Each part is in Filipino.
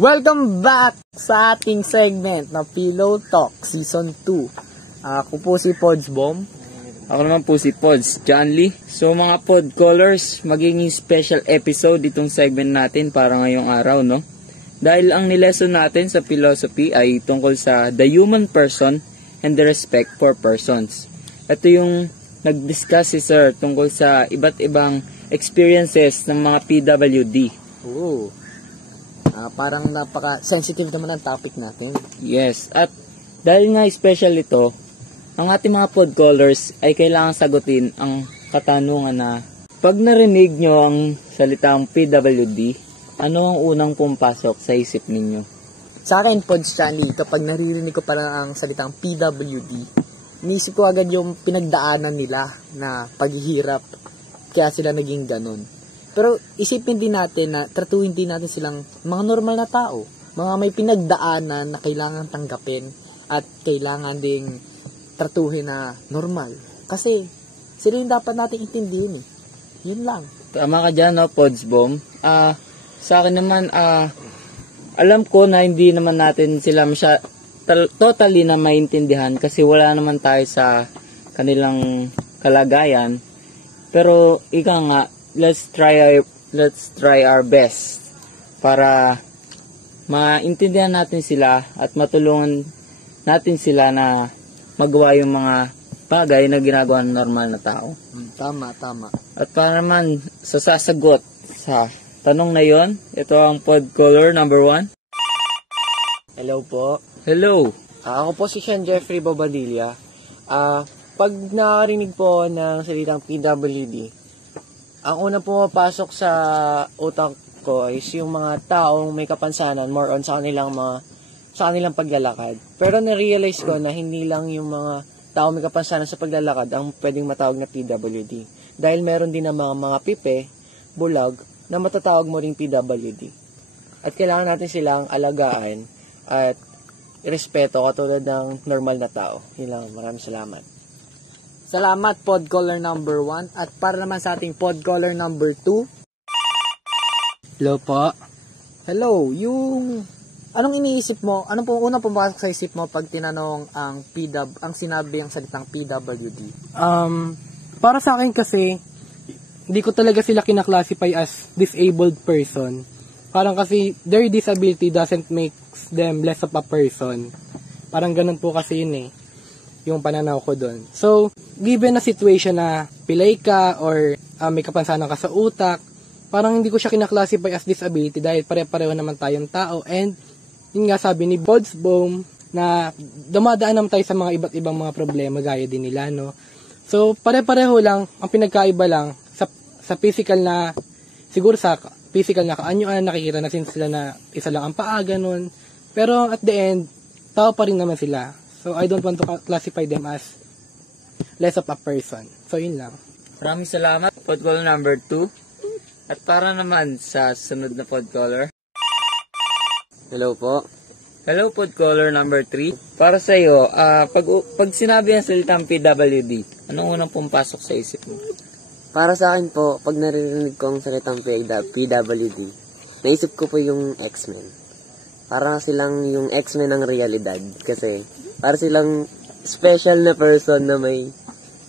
Welcome back sa ating segment na Pillow Talk Season 2. Ako po si Pods Bomb. Ako naman po si Pods John Lee. So mga Podcallers, magiging special episode itong segment natin para ngayong araw, no? Dahil ang nilesson natin sa philosophy ay tungkol sa the human person and the respect for persons. Ito yung nag-discuss si Sir tungkol sa iba't ibang experiences ng mga PWD. Oo. Parang napaka-sensitive naman ang topic natin. Yes, at dahil nga special ito, ang ating mga Podcallers ay kailangan sagutin ang katanungan na pag narinig nyo ang salitang PWD, ano ang unang pumpasok sa isip ninyo? Sa akin, Pods Stanley, kapag naririnig ko parang ang salitang PWD, inisip ko agad yung pinagdaanan nila na paghihirap, kaya sila naging ganun. Pero isipin din natin na tratuhin din natin silang mga normal na tao, mga may pinagdaanan na kailangan tanggapin at kailangan ding tratuhin na normal. Kasi sila yung dapat natin intindihin eh. Yun lang. Tama ka dyan, no, Pods Bomb. Sa akin naman, alam ko na hindi naman natin sila totally na maintindihan kasi wala naman tayo sa kanilang kalagayan. Pero ika nga, let's try our best para maintindihan natin sila at matulungan natin sila na magawa yung mga bagay na ginagawa ng normal na tao. Tama. At para naman sa sasagot sa tanong na yon, ito ang Podcaller number 1. Hello po. Hello. Ako po si Sean Jeffrey Bobadilla. Pag nakarinig po ng salitang PWD, ang unang pumapasok sa utak ko is yung mga taong may kapansanan more on sa kanilang paglalakad. Pero na-realize ko na hindi lang yung mga taong may kapansanan sa paglalakad ang pwedeng matawag na PWD. Dahil meron din ng mga pipe, bulag, na matatawag mo ring PWD. At kailangan natin silang alagaan at respeto katulad ng normal na tao. Yun lang. Maraming salamat. Salamat, Podcaller number 1. At para naman sa ating Podcaller number 2. Hello po. Hello, anong iniisip mo? Anong unang pumasok sa isip mo pag tinanong ang sinabi ang salitang PWD? Para sa akin kasi, hindi ko talaga sila kinaklasify as disabled person. Parang kasi their disability doesn't make them less of a person. Parang ganun po kasi yun eh, yung pananaw ko doon. So, given na situation na pilay ka or may kapansanan ka sa utak, parang hindi ko siya kinaklasify as disability dahil pare-pareho naman tayong tao. And yun nga sabi ni Pods Bomb na dumadaan naman tayo sa mga iba't ibang mga problema gaya din nila, no? So, pare-pareho lang, ang pinagkaiba lang sa physical na, siguro sa physical na kaanyuan, nakikita natin sila na isa lang ang paa, ganun. Pero at the end, tao pa rin naman sila. So, I don't want to classify them as less of a person. So, yun lang. Maraming salamat, Podcaller number 2. At para naman sa sunod na Podcaller. Hello po. Hello, Podcaller number 3. Para sa iyo, pag sinabi ang salitang PWD, anong unang pumpasok sa isip mo? Para sa akin po, pag narinig ko ang salitang PWD, naisip ko po yung X-Men. Para silang yung X-Men ng realidad. Kasi, para silang special na person na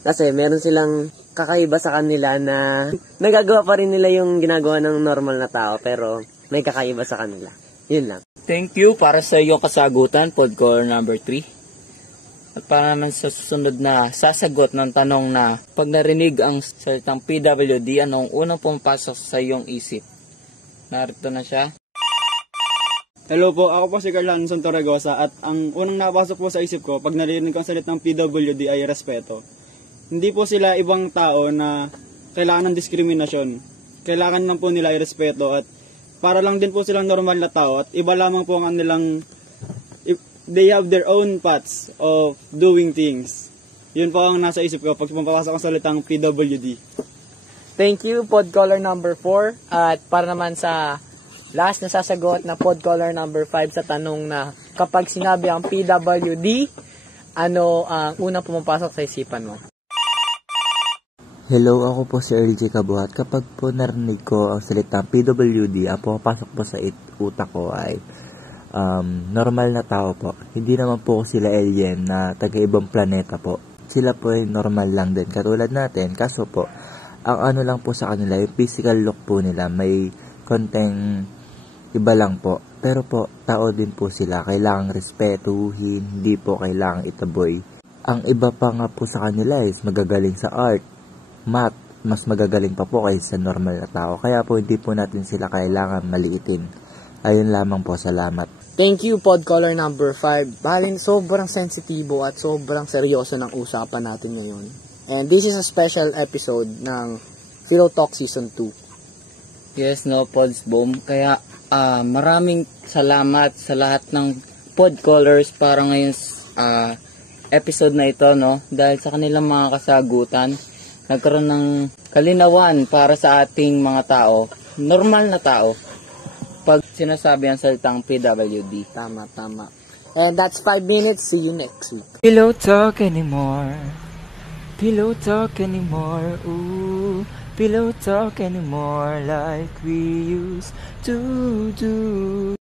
kasi meron silang kakaiba sa kanila na nagagawa pa rin nila yung ginagawa ng normal na tao, pero may kakaiba sa kanila. Yun lang. Thank you para sa iyong kasagutan, Podcaller number 3. At para naman sa susunod na sasagot ng tanong na pag narinig ang salitang PWD, anong unang pumapasok sa iyong isip? Narito na siya. Hello po, ako po si Carl Hanson Torregosa at ang unang napasok po sa isip ko pag narinig ko ang salitang PWD ay respeto. Hindi po sila ibang tao na kailangan ng diskriminasyon. Kailangan lang po nila ay respeto at para lang din po silang normal na tao at iba lamang po ang nilang they have their own paths of doing things. Yun po ang nasa isip ko pag pumapasok ang salitang PWD. Thank you, Podcaller number 4. At para naman sa last na sasagot na Podcaller number 5 sa tanong na kapag sinabi ang PWD, ano ang unang pumapasok sa isipan mo? Hello, ako po si Earl J. Kabuhat. Kapag po narinig ko ang salitang PWD, ang pumapasok po sa utak ko ay normal na tao po. Hindi naman po sila alien na taga-ibang planeta po. Sila po ay normal lang din, katulad natin. Kaso po, ang ano lang po sa kanila, yung physical look po nila, may konting iba lang po. Pero po, tao din po sila. Kailangang respetuhin, hindi po kailangang itaboy. Ang iba pa nga po sa kanila is magagaling sa art, math, mas magagaling pa po kaysa sa normal na tao. Kaya po hindi po natin sila kailangan maliitin. Ayun lamang po, salamat. Thank you, Podcaller number 5. Balin, sobrang sensitibo at sobrang seryoso ng usapan natin ngayon. And this is a special episode ng Philo Talk Season 2. Yes, no, Pods Boom. Kaya maraming salamat sa lahat ng Podcallers para ngayon episode na ito, no? Dahil sa kanilang mga kasagutan, nagkaroon ng kalinawan para sa ating mga tao, normal na tao, pag sinasabi ang salitang PWD. Tama. And that's 5 minutes. See you next week. Pillow talk anymore. Pillow talk anymore. Ooh. Pillow talk anymore like we used to do.